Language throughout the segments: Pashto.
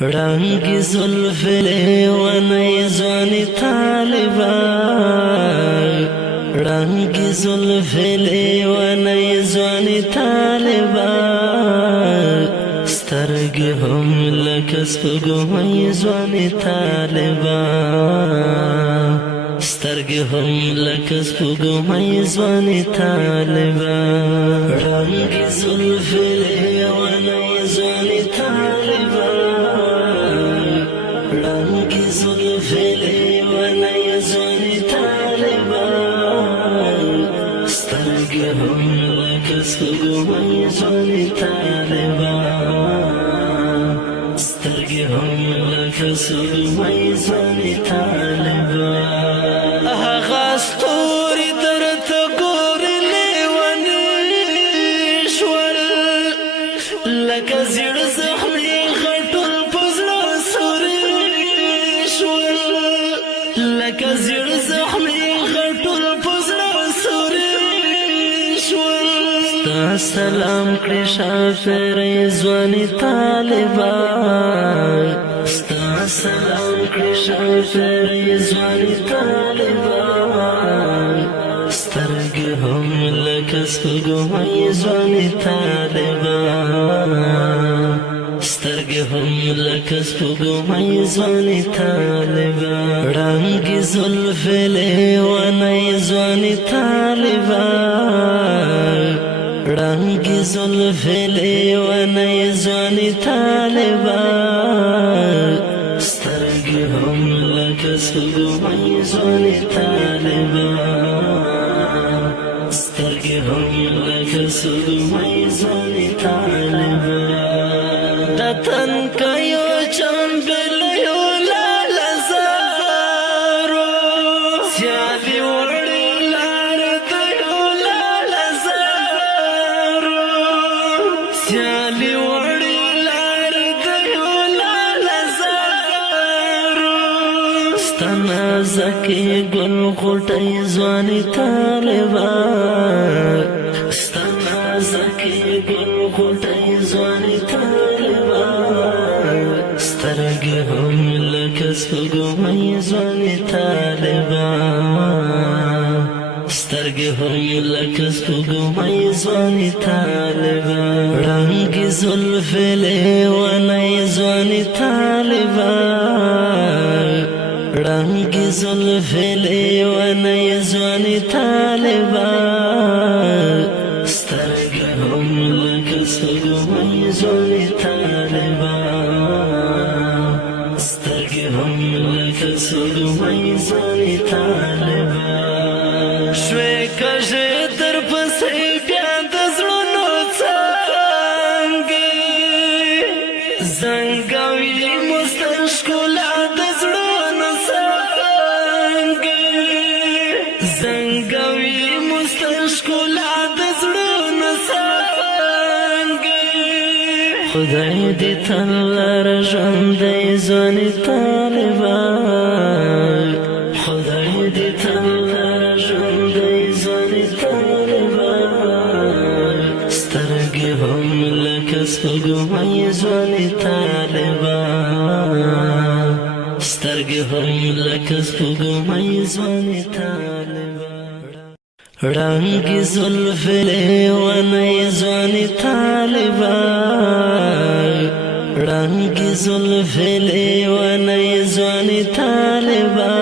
رنگی زلف لیوانی زوانی طالبان رنگی زلف لیوانی زوانی طالبان سترگی هم لکس پگوی زوانی طالبان سترگی هم لکس پگوی زوانی طالبان رنگی زلف لیوانی زوانی طالبان رنگی زلف لیوانی زوانی طالبان سترگی هم لکس پگوی زوانی طالبان سترگی هم لکس پگوی زوانی طالبان هغه ستوري درته ګوري لیوني شول لکه زیړ زخمي غټول په زړه سوري شول لکه زیړ زخمي غټول په زړه سوري شول ستا سلام کړې شافرې ځواني طالبان ستا سلام کړې شافرې ځواني طالبان سترګې هم لکه سپوږمۍ ځواني طالبان سترګې هم لکه سپوږمۍ ځواني طالبان رنګې زلفې لیونۍ ځواني طالبان رنگی زلف لیوانی زوانی طالبان سترگی هم لکه سپوږمۍ زوانی طالبان سترگی هم لکه سپوږمۍ زوانی طالبان د تنکیو چمبلیو لاله زارو سیالي وړي لار دیو لاله زارو سیالي وړي لار دیو لاله زارو ستنا زکی ګل غوټۍ ځواني طالبان ستنا زکی ګل غوټۍ ځواني طالبان سترګې هم لکه سپوږمۍ ځواني طالبان سترګې هم لکه سپوږمۍ ځواني طالبان رنګې زلفې لیونۍ ځواني طالبان رنگی زلفې لیونۍ ځواني طالبان سترګې هم لکه سپوږمۍ ځواني طالبان سترګې هم لکه سپوږمۍ ځواني طالبان شوې کږې درپسې بیا د زړونو څانګې زنګوي مستر ښکلا د زړونو زنګوي مستر ښکلا د زړونو څانګې خدای دې تل لره ژوندی ځواني طالبان خدای دې تل لره ژوندی ځواني طالبان سترګې هم لکه سپوږمۍ ځواني طالبان سترګې هم لکه سپوږمۍ ځواني طالبان رنگی زلفې لیونۍ ځواني طالبان رنگی زلفې لیونۍ ځواني طالبان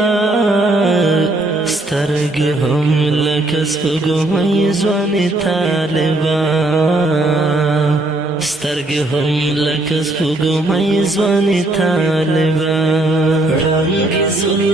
سترګې هم لکه سپوږمۍ ځواني طالبان سترګې هم لکه سپوږمۍ ځواني طالبان رنگی زلفې